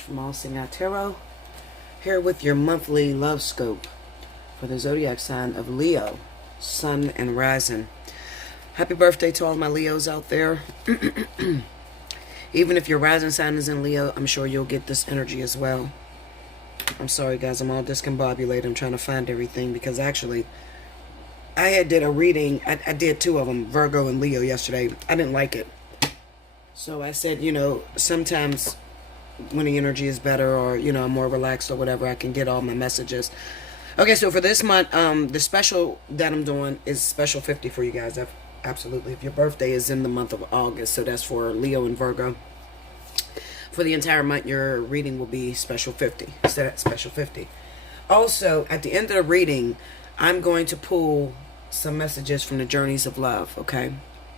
from Allseeingeyetarot, here with your monthly love scope for the zodiac sign of Leo, Sun and Rising. Happy birthday to all my Leos out there. Even if your rising sign is in Leo, I'm sure you'll get this energy as well. I'm sorry guys, I'm all discombobulated. I'm trying to find everything because actually I did a reading. I did two of them, Virgo and Leo, yesterday. I didn't like it. So I said, sometimes when the energy is better or, I'm more relaxed or whatever, I can get all my messages. Okay, so for this month, the special that I'm doing is special 50 for you guys. Absolutely. If your birthday is in the month of August, so that's for Leo and Virgo. For the entire month, your reading will be special 50. Instead of special 50. Also, at the end of the reading, I'm going to pull some messages from the Journeys of Love, okay?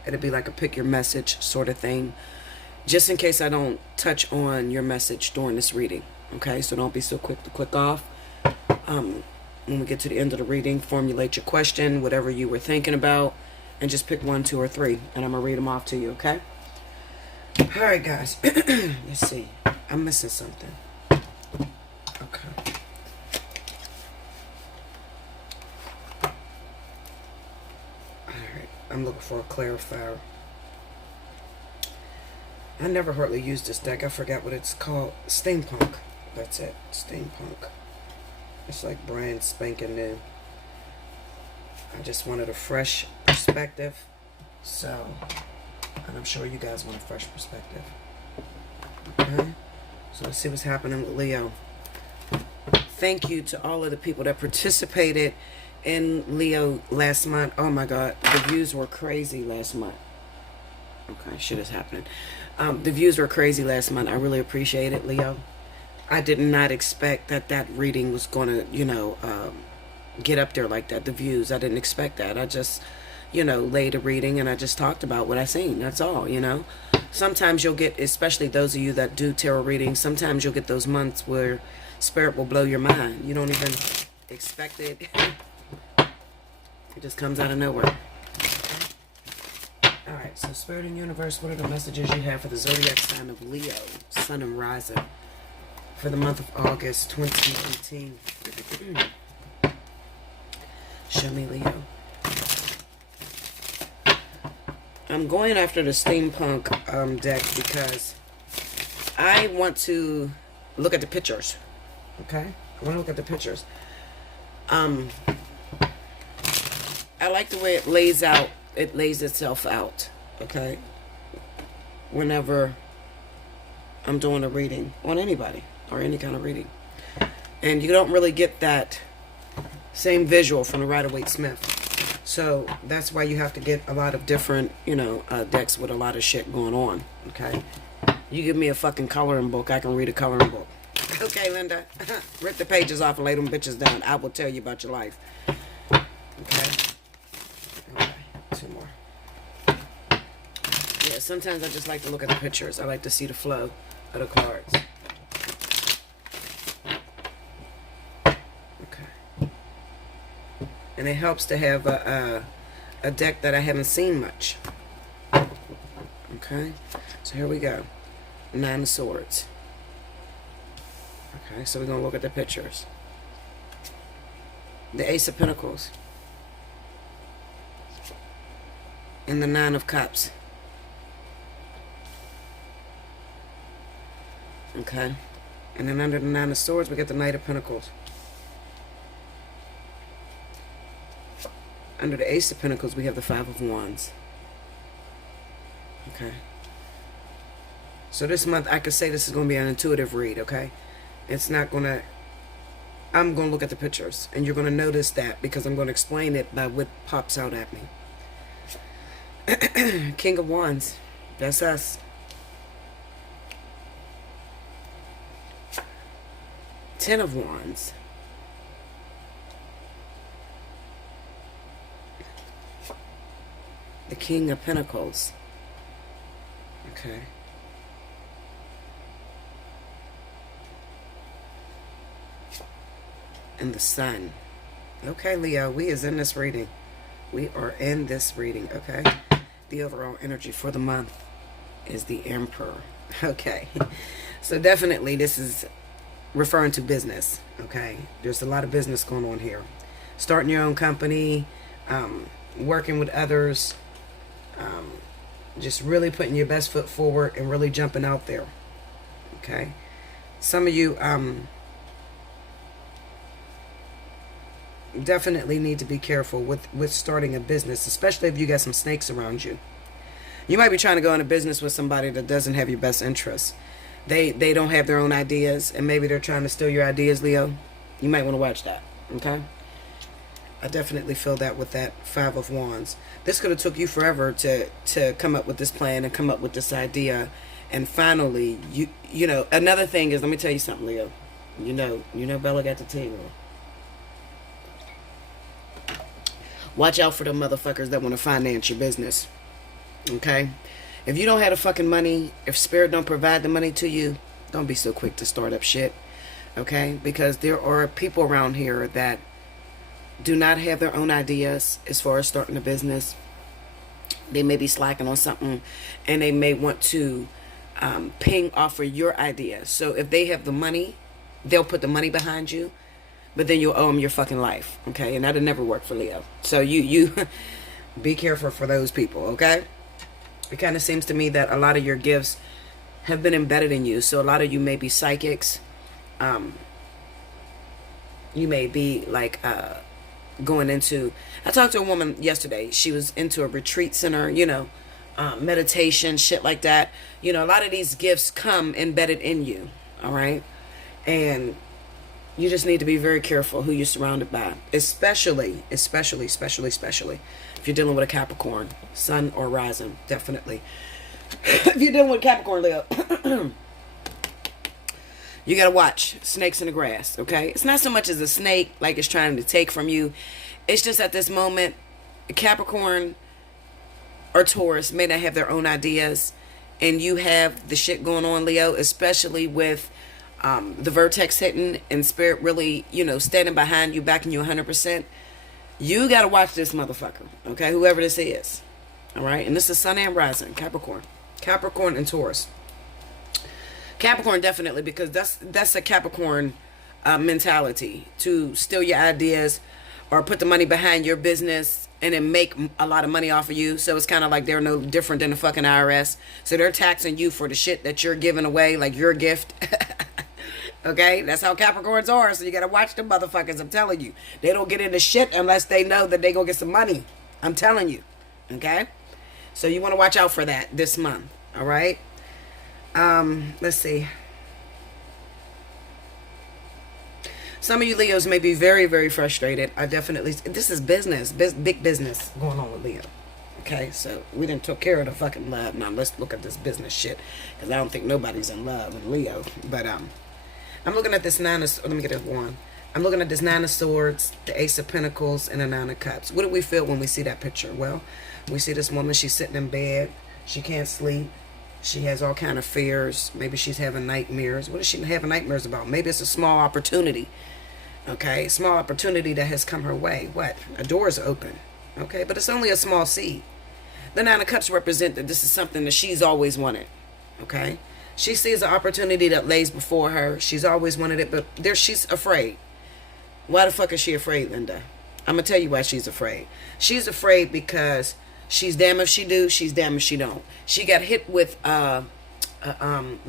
It'll be like a pick your message sort of thing. Just in case I don't touch on your message during this reading, okay? So don't be so quick to click off. When we get to the end of the reading, formulate your question, whatever you were thinking about, and just pick 1, 2, or 3, and I'm going to read them off to you, okay? All right, guys. Let's see. I'm missing something. Okay. I'm looking for a clarifier. I never hardly used this deck. I forgot what it's called. Steampunk. That's it. Steampunk. It's like brand spanking new. I just wanted a fresh perspective. So, and I'm sure you guys want a fresh perspective. Okay? So let's see what's happening with Leo. Thank you to all of the people that participated in Leo last month. Oh my God, the views were crazy last month. Okay, shit is happening. The views were crazy last month. I really appreciate it, Leo. I did not expect that reading was going to, get up there like that. The views, I didn't expect that. I just, laid a reading and I just talked about what I seen. That's all, Sometimes you'll get, especially those of you that do tarot readings, sometimes you'll get those months where spirit will blow your mind. You don't even expect it. It just comes out of nowhere. Alright, so Spirit and Universe, what are the messages you have for the zodiac sign of Leo, Sun and Rising, for the month of August 2018? Show me, Leo. I'm going after the Steampunk deck because I want to look at the pictures. Okay? I want to look at the pictures. I like the way it lays itself out, okay? Whenever I'm doing a reading on anybody or any kind of reading. And you don't really get that same visual from the Rider-Waite-Smith. So that's why you have to get a lot of different, decks with a lot of shit going on, okay? You give me a fucking coloring book, I can read a coloring book. Okay, Linda? Rip the pages off and lay them bitches down. I will tell you about your life. Okay? Two more. Yeah, sometimes I just like to look at the pictures. I like to see the flow of the cards. Okay. And it helps to have a deck that I haven't seen much. Okay. So here we go. 9 of Swords. Okay, so we're going to look at the pictures. The Ace of Pentacles. And the 9 of Cups. Okay. And then under the 9 of Swords, we get the Knight of Pentacles. Under the Ace of Pentacles, we have the 5 of Wands. Okay. So this month, I could say this is going to be an intuitive read, okay? It's not going to... I'm going to look at the pictures. And you're going to notice that because I'm going to explain it by what pops out at me. King of Wands. That's us. 10 of Wands. The King of Pentacles. Okay. And the Sun. Okay, Leo, we is in this reading. We are in this reading, okay? The overall energy for the month is the Emperor. Okay. So definitely this is referring to business, okay? There's a lot of business going on here. Starting your own company, working with others, just really putting your best foot forward and really jumping out there, okay? Some of you definitely need to be careful with starting a business, especially if you got some snakes around you. You might be trying to go into business with somebody that doesn't have your best interests. They don't have their own ideas, and maybe they're trying to steal your ideas, Leo. You might want to watch that, okay? I definitely feel that with that Five of Wands. This could have took you forever to come up with this plan and come up with this idea. And finally, you know, another thing is, let me tell you something, Leo. You know Bella got the tingle. Watch out for the motherfuckers that want to finance your business. Okay? If you don't have the fucking money, if Spirit don't provide the money to you, don't be so quick to start up shit. Okay? Because there are people around here that do not have their own ideas as far as starting a business. They may be slacking on something, and they may want to ping off of your idea. So if they have the money, they'll put the money behind you, but then you'll owe them your fucking life. Okay? And that'll never work for Leo. So you be careful for those people. Okay? It kind of seems to me that a lot of your gifts have been embedded in you. So a lot of you may be psychics. You may be like going into... I talked to a woman yesterday. She was into a retreat center, you know, meditation, shit like that. You know, a lot of these gifts come embedded in you. All right? And you just need to be very careful who you're surrounded by. Especially if you're dealing with a Capricorn, sun or rising, definitely. If you're dealing with Capricorn, Leo, you got to watch snakes in the grass, okay? It's not so much as a snake like it's trying to take from you. It's just at this moment, Capricorn or Taurus may not have their own ideas, and you have the shit going on, Leo, especially with the vertex hitting and Spirit really, you know, standing behind you, backing you 100%. You got to watch this motherfucker, okay? Whoever this is, all right? And this is sun and rising, Capricorn. Capricorn and Taurus. Capricorn definitely, because that's a Capricorn mentality, to steal your ideas or put the money behind your business and then make a lot of money off of you. So it's kind of like they're no different than the fucking IRS. So they're taxing you for the shit that you're giving away, like your gift. Okay, that's how Capricorns are. So you gotta watch them motherfuckers. I'm telling you, they don't get into shit unless they know that they gonna get some money. I'm telling you. Okay, so you want to watch out for that this month. All right. Let's see. Some of you Leos may be very, very frustrated. I definitely. This is business, big business going on with Leo. Okay, so we didn't took care of the fucking love. Now let's look at this business shit, because I don't think nobody's in love with Leo. But I'm looking at this Nine of... Let me get it one. I'm looking at this Nine of Swords, the Ace of Pentacles, and the Nine of Cups. What do we feel when we see that picture? Well, we see this woman. She's sitting in bed. She can't sleep. She has all kind of fears. Maybe she's having nightmares. What is she having nightmares about? Maybe it's a small opportunity. Okay? Small opportunity that has come her way. What? A door is open. Okay? But it's only a small seed. The Nine of Cups represent that this is something that she's always wanted. Okay? She sees an opportunity that lays before her. She's always wanted it, but she's afraid. Why the fuck is she afraid, Linda? I'm going to tell you why she's afraid. She's afraid because she's damn if she do, she's damn if she don't. She got hit with, what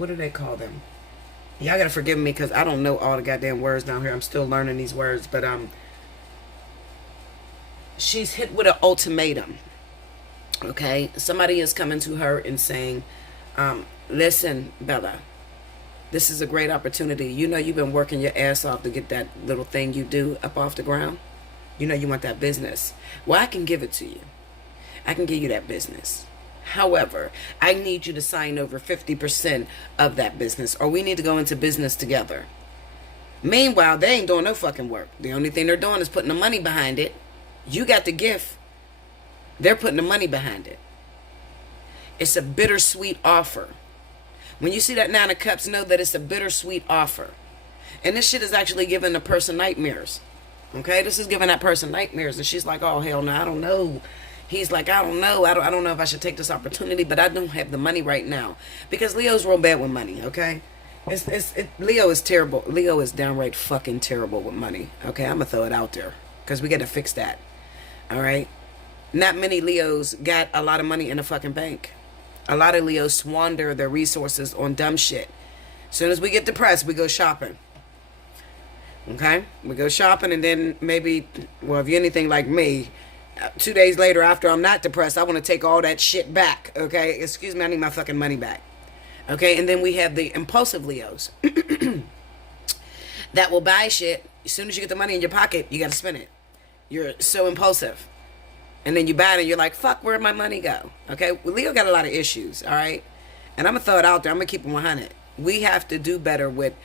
do they call them? Y'all got to forgive me because I don't know all the goddamn words down here. I'm still learning these words, but she's hit with an ultimatum. Okay? Somebody is coming to her and saying, listen, Bella, this is a great opportunity. You know you've been working your ass off to get that little thing you do up off the ground. You know you want that business. Well, I can give it to you. I can give you that business. However, I need you to sign over 50% of that business, or we need to go into business together. Meanwhile, they ain't doing no fucking work. The only thing they're doing is putting the money behind it. You got the gift. They're putting the money behind it. It's a bittersweet offer. When you see that Nine of Cups, know that it's a bittersweet offer. And this shit is actually giving the person nightmares. Okay? This is giving that person nightmares. And she's like, oh, hell no, I don't know. He's like, I don't know. I don't know if I should take this opportunity, but I don't have the money right now. Because Leo's real bad with money, okay? Leo is terrible. Leo is downright fucking terrible with money. Okay, I'm gonna throw it out there because we got to fix that. All right. Not many Leos got a lot of money in the fucking bank. A lot of Leos squander their resources on dumb shit. As soon as we get depressed, we go shopping. Okay? We go shopping, and then maybe, well, if you're anything like me, 2 days later after I'm not depressed, I want to take all that shit back. Okay? Excuse me, I need my fucking money back. Okay? And then we have the impulsive Leos that will buy shit. As soon as you get the money in your pocket, you got to spend it. You're so impulsive. And then you buy it and you're like, fuck, where'd my money go? Okay? Well, Leo got a lot of issues, all right? And I'm going to throw it out there. I'm going to keep it 100. We have to do better with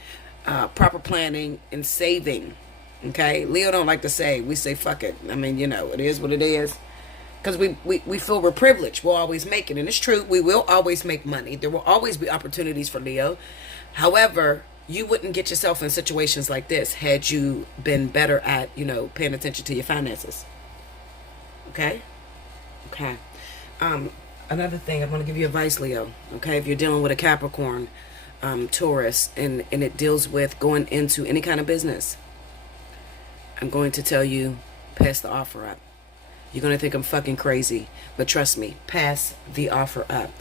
proper planning and saving. Okay? Leo don't like to save. We say, fuck it. I mean, you know, it is what it is. Because we feel we're privileged. We'll always make it. And it's true. We will always make money. There will always be opportunities for Leo. However, you wouldn't get yourself in situations like this had you been better at, you know, paying attention to your finances. Okay? Okay. Another thing, I'm going to give you advice, Leo. Okay? If you're dealing with a Capricorn, Taurus, and it deals with going into any kind of business, I'm going to tell you, pass the offer up. You're going to think I'm fucking crazy, but trust me, pass the offer up.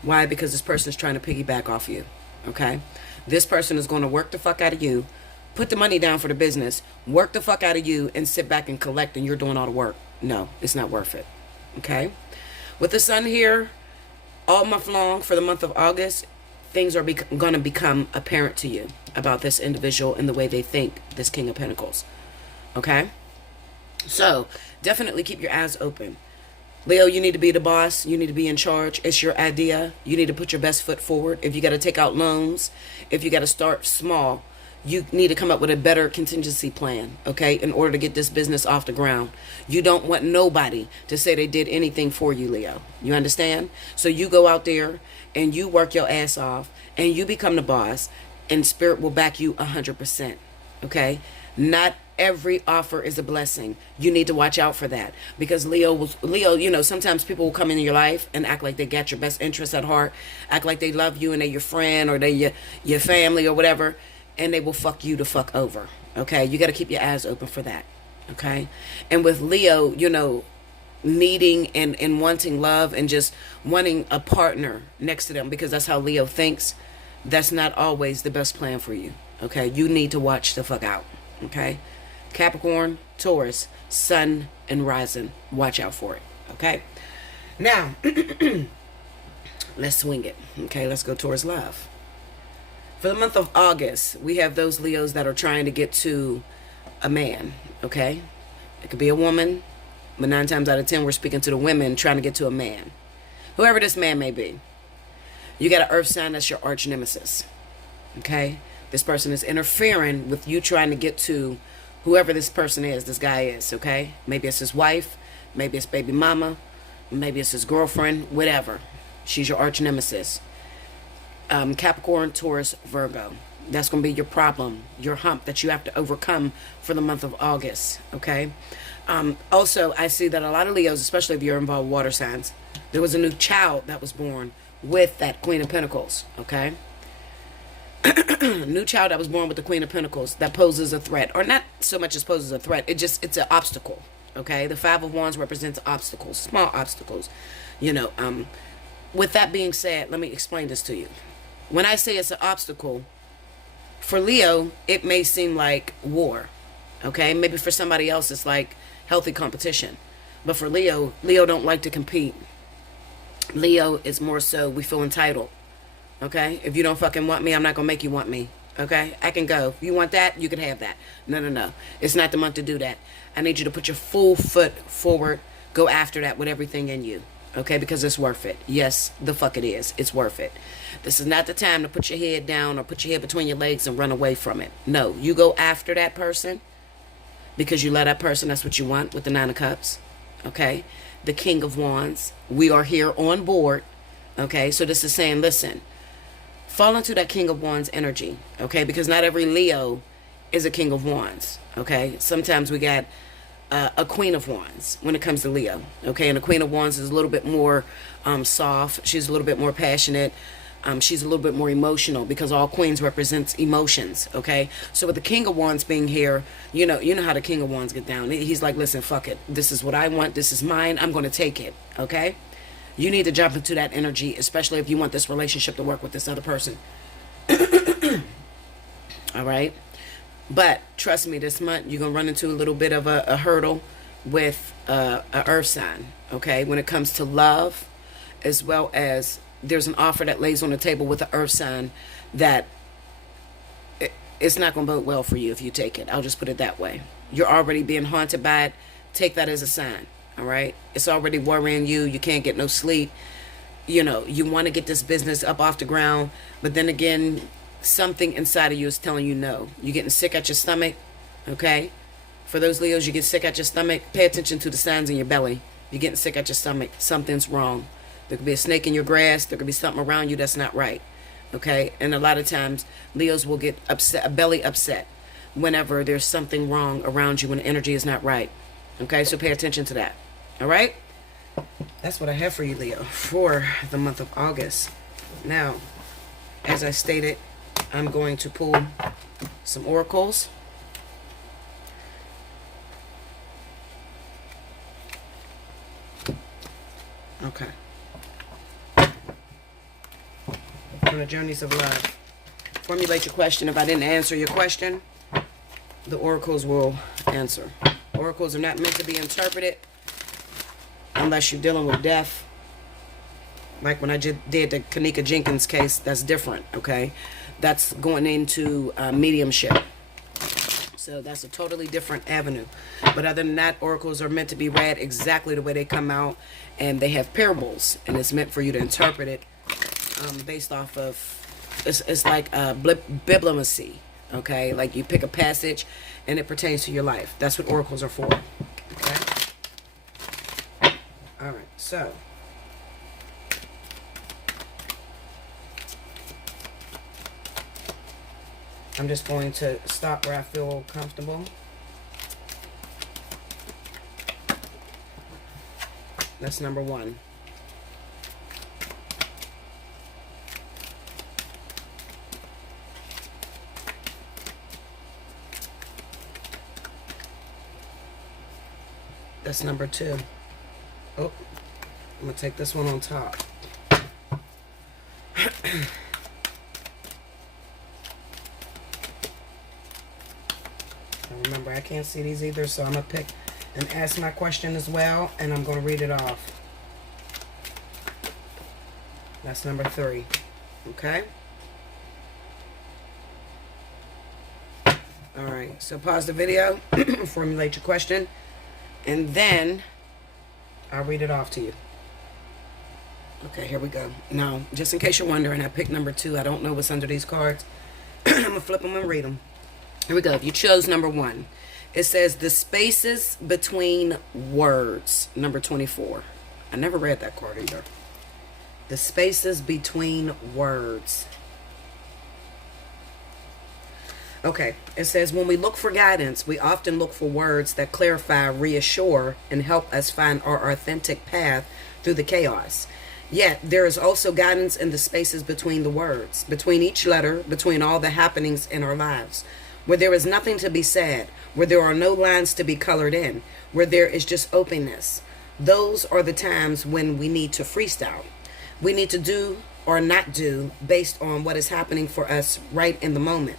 Why? Because this person is trying to piggyback off you. Okay? This person is going to work the fuck out of you, put the money down for the business, work the fuck out of you, and sit back and collect, and you're doing all the work. No, it's not worth it. Okay? With the sun here, all month long for the month of August, things are going to become apparent to you about this individual and the way they think, this King of Pentacles. Okay? So, definitely keep your eyes open. Leo, you need to be the boss. You need to be in charge. It's your idea. You need to put your best foot forward. If you got to take out loans, if you got to start small, you need to come up with a better contingency plan, okay, in order to get this business off the ground. You don't want nobody to say they did anything for you, Leo. You understand? So you go out there and you work your ass off and you become the boss, and Spirit will back you 100%, okay? Not every offer is a blessing. You need to watch out for that, because Leo, you know, sometimes people will come into your life and act like they got your best interests at heart, act like they love you and they're your friend or they're your family or whatever, and they will fuck you to fuck over. Okay? You got to keep your eyes open for that. Okay? And with Leo, you know, needing and wanting love and just wanting a partner next to them, because that's how Leo thinks, that's not always the best plan for you. Okay? You need to watch the fuck out. Okay? Capricorn, Taurus, Sun, and Rising. Watch out for it. Okay? Now, let's swing it. Okay? Let's go towards love. For the month of August, we have those Leos that are trying to get to a man, okay? It could be a woman, but 9 times out of 10, we're speaking to the women trying to get to a man. Whoever this man may be. You got an earth sign that's your arch nemesis, okay? This person is interfering with you trying to get to whoever this person is, this guy is, okay? Maybe it's his wife, maybe it's baby mama, maybe it's his girlfriend, whatever. She's your arch nemesis. Capricorn, Taurus, Virgo. That's going to be your problem, your hump that you have to overcome for the month of August, okay? Also, I see that a lot of Leos, especially if you're involved with water signs, there was a new child that was born with that Queen of Pentacles, okay? New child that was born with the Queen of Pentacles that poses a threat, or not so much as poses a threat, it's an obstacle, okay? The Five of Wands represents obstacles, small obstacles, you know. With that being said, let me explain this to you. When I say it's an obstacle, for Leo, it may seem like war, okay? Maybe for somebody else, it's like healthy competition. But for Leo, Leo don't like to compete. Leo is more so, we feel entitled, okay? If you don't fucking want me, I'm not going to make you want me, okay? I can go. If you want that, you can have that. No. It's not the month to do that. I need you to put your full foot forward, go after that with everything in you. Okay, because it's worth it. Yes, the fuck it is. It's worth it. This is not the time to put your head down or put your head between your legs and run away from it. No, you go after that person because you love that person. That's what you want with the 9 of Cups. Okay, the King of Wands. We are here on board. Okay, so this is saying, listen, fall into that King of Wands energy. Okay, because not every Leo is a King of Wands. Okay, sometimes we got a Queen of Wands when it comes to Leo, okay? And the Queen of Wands is a little bit more soft. She's a little bit more passionate, She's a little bit more emotional because all queens represents emotions, okay? So with the King of Wands being here, you know how the King of Wands get down. He's like, listen, fuck it. This is what I want. This is mine. I'm going to take it, okay? You need to jump into that energy, especially if you want this relationship to work with this other person. All right? But trust me, this month you're going to run into a little bit of a hurdle with a earth sign, okay? When it comes to love, as well as there's an offer that lays on the table with the earth sign that it's not going to bode well for you if you take it. I'll just put it that way. You're already being haunted by it. Take that as a sign, all right? It's already worrying you. You can't get no sleep. You know, you want to get this business up off the ground, but then again, something inside of you is telling you no. You're getting sick at your stomach, okay? For those Leos, you get sick at your stomach, pay attention to the signs in your belly. You're getting sick at your stomach. Something's wrong. There could be a snake in your grass. There could be something around you that's not right, okay? And a lot of times, Leos will get upset, belly upset, whenever there's something wrong around you when the energy is not right, okay? So pay attention to that, all right? That's what I have for you, Leo, for the month of August. Now, as I stated, I'm going to pull some oracles. Okay. From the Journeys of Love. Formulate your question. If I didn't answer your question, the oracles will answer. Oracles are not meant to be interpreted unless you're dealing with death. Like when I did the Kanika Jenkins case, that's different, okay? That's going into mediumship. So that's a totally different avenue. But other than that, oracles are meant to be read exactly the way they come out. And they have parables. And it's meant for you to interpret it based off of... It's like biblimacy, okay? Like you pick a passage and it pertains to your life. That's what oracles are for, okay? All right, so... I'm just going to stop where I feel comfortable. That's number one. That's number two. Oh, I'm going to take this one on top. Remember, I can't see these either, so I'm going to pick and ask my question as well, and I'm going to read it off. That's number three. Okay? Alright, so pause the video, formulate your question, and then I'll read it off to you. Okay, here we go. Now, just in case you're wondering, I picked number two. I don't know what's under these cards. I'm going to flip them and read them. Here we go. If you chose number one, it says the spaces between words, number 24. I never read that card either. The spaces between words. Okay, it says when we look for guidance, we often look for words that clarify, reassure, and help us find our authentic path through the chaos. Yet, there is also guidance in the spaces between the words, between each letter, between all the happenings in our lives. Where there is nothing to be said, where there are no lines to be colored in, where there is just openness. Those are the times when we need to freestyle. We need to do or not do based on what is happening for us right in the moment.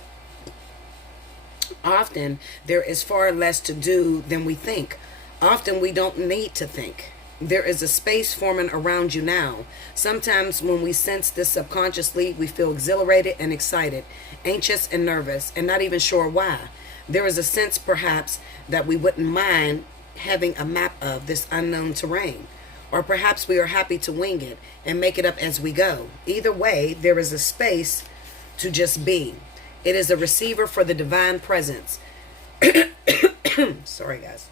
Often, there is far less to do than we think. Often, we don't need to think. There is a space forming around you now. Sometimes when we sense this subconsciously, we feel exhilarated and excited, anxious and nervous, and not even sure why. There is a sense, perhaps, that we wouldn't mind having a map of this unknown terrain. Or perhaps we are happy to wing it and make it up as we go. Either way, there is a space to just be. It is a receiver for the divine presence. Sorry, guys.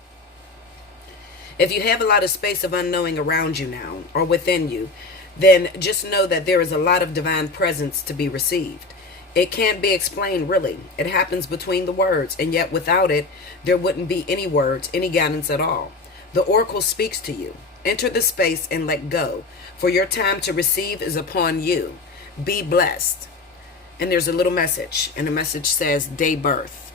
If you have a lot of space of unknowing around you now, or within you, then just know that there is a lot of divine presence to be received. It can't be explained, really. It happens between the words, and yet without it, there wouldn't be any words, any guidance at all. The oracle speaks to you. Enter the space and let go, for your time to receive is upon you. Be blessed. And there's a little message, and the message says, day birth.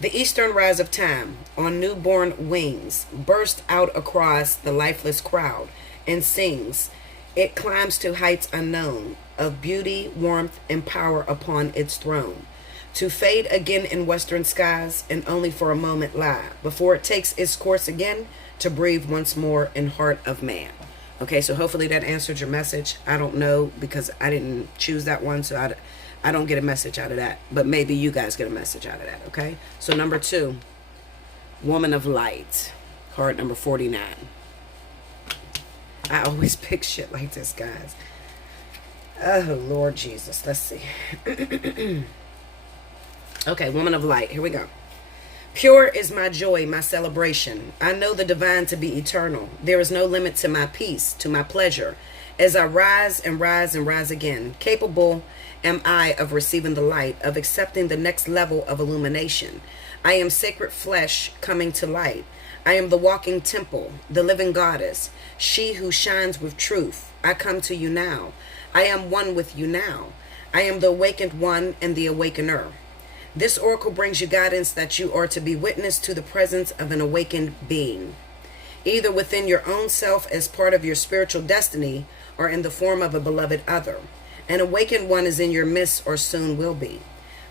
The eastern rise of time, on newborn wings, burst out across the lifeless crowd and sings. It climbs to heights unknown, of beauty, warmth, and power upon its throne, to fade again in western skies and only for a moment lie, before it takes its course again to breathe once more in heart of man. Okay, so hopefully that answered your message. I don't know, because I didn't choose that one, so I don't get a message out of that. But maybe you guys get a message out of that, okay? So number 2, Woman of Light, card number 49. I always pick shit like this, guys. Oh, Lord Jesus. Let's see. Okay, Woman of Light. Here we go. Pure is my joy, my celebration. I know the divine to be eternal. There is no limit to my peace, to my pleasure. As I rise and rise and rise again, capable am I of receiving the light, of accepting the next level of illumination. I am sacred flesh coming to light. I am the walking temple, the living goddess, she who shines with truth. I come to you now. I am one with you now. I am the awakened one and the awakener. This oracle brings you guidance that you are to be witness to the presence of an awakened being, either within your own self as part of your spiritual destiny or in the form of a beloved other. An awakened one is in your midst or soon will be.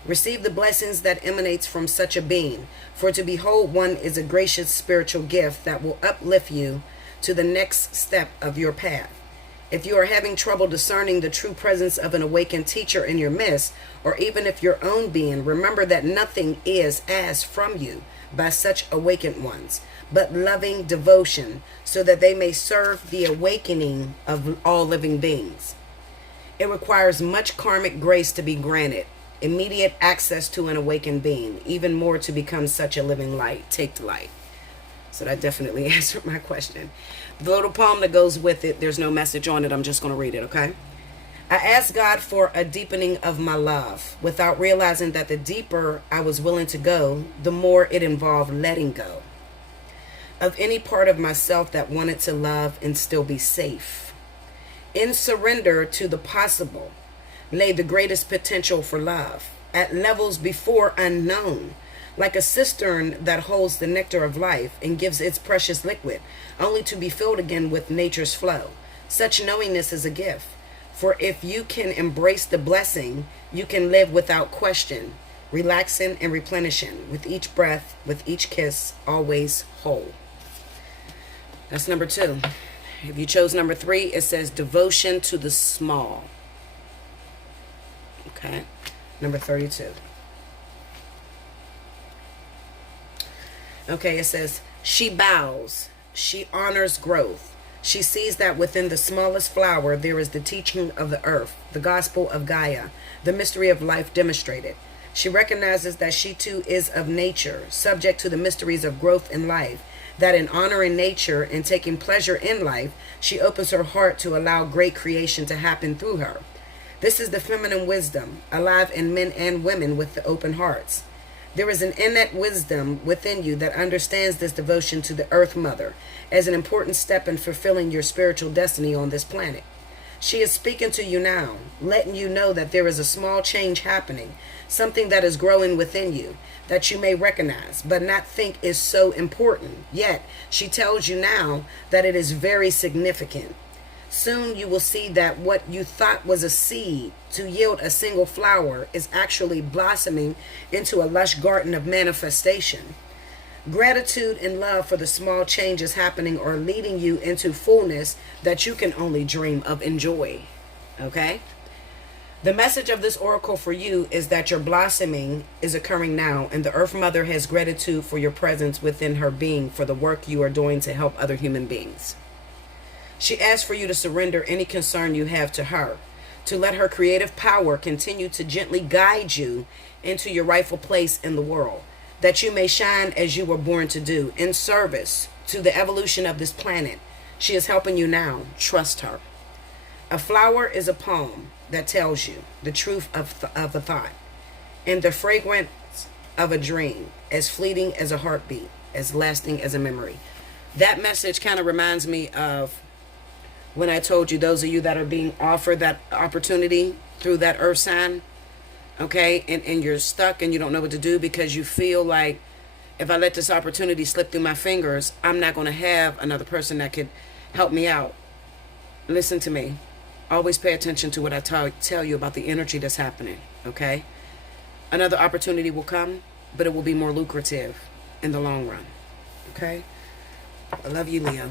Receive the blessings that emanates from such a being, for to behold one is a gracious spiritual gift that will uplift you to the next step of your path. If you are having trouble discerning the true presence of an awakened teacher in your midst, or even if your own being, remember that nothing is asked from you by such awakened ones, but loving devotion, so that they may serve the awakening of all living beings. It requires much karmic grace to be granted, immediate access to an awakened being, even more to become such a living light. Take the light. So that definitely answered my question. The little poem that goes with it, there's no message on it. I'm just going to read it, okay? I asked God for a deepening of my love, without realizing that the deeper I was willing to go, the more it involved letting go of any part of myself that wanted to love and still be safe. In surrender to the possible lay the greatest potential for love, at levels before unknown, like a cistern that holds the nectar of life and gives its precious liquid, only to be filled again with nature's flow. Such knowingness is a gift, for if you can embrace the blessing, you can live without question, relaxing and replenishing, with each breath, with each kiss, always whole. That's number 2. If you chose number 3, it says devotion to the small. Okay, number 32. Okay, it says, she bows, she honors growth. She sees that within the smallest flower there is the teaching of the earth, the gospel of Gaia, the mystery of life demonstrated. She recognizes that she too is of nature, subject to the mysteries of growth in life, that in honoring nature and taking pleasure in life, she opens her heart to allow great creation to happen through her. This is the feminine wisdom, alive in men and women with the open hearts. There is an innate wisdom within you that understands this devotion to the Earth Mother as an important step in fulfilling your spiritual destiny on this planet. She is speaking to you now, letting you know that there is a small change happening, something that is growing within you that you may recognize, but not think is so important. Yet, she tells you now that it is very significant. Soon you will see that what you thought was a seed to yield a single flower is actually blossoming into a lush garden of manifestation. Gratitude and love for the small changes happening are leading you into fullness that you can only dream of enjoy. Okay? The message of this oracle for you is that your blossoming is occurring now, and the Earth Mother has gratitude for your presence within her being for the work you are doing to help other human beings. She asks for you to surrender any concern you have to her, to let her creative power continue to gently guide you into your rightful place in the world, that you may shine as you were born to do, in service to the evolution of this planet. She is helping you now. Trust her. A flower is a poem that tells you the truth of a thought, and the fragrance of a dream, as fleeting as a heartbeat, as lasting as a memory. That message kind of reminds me of when I told you, those of you that are being offered that opportunity through that earth sign, okay, and you're stuck and you don't know what to do because you feel like, if I let this opportunity slip through my fingers, I'm not going to have another person that could help me out. Listen to me. Always pay attention to what I tell you about the energy that's happening, okay? Another opportunity will come, but it will be more lucrative in the long run, okay? I love you, Leo.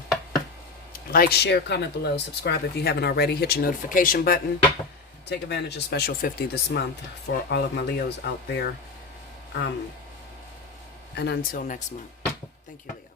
Like, share, comment below, subscribe if you haven't already. Hit your notification button. Take advantage of Special 50 this month for all of my Leos out there. And until next month, thank you, Leo.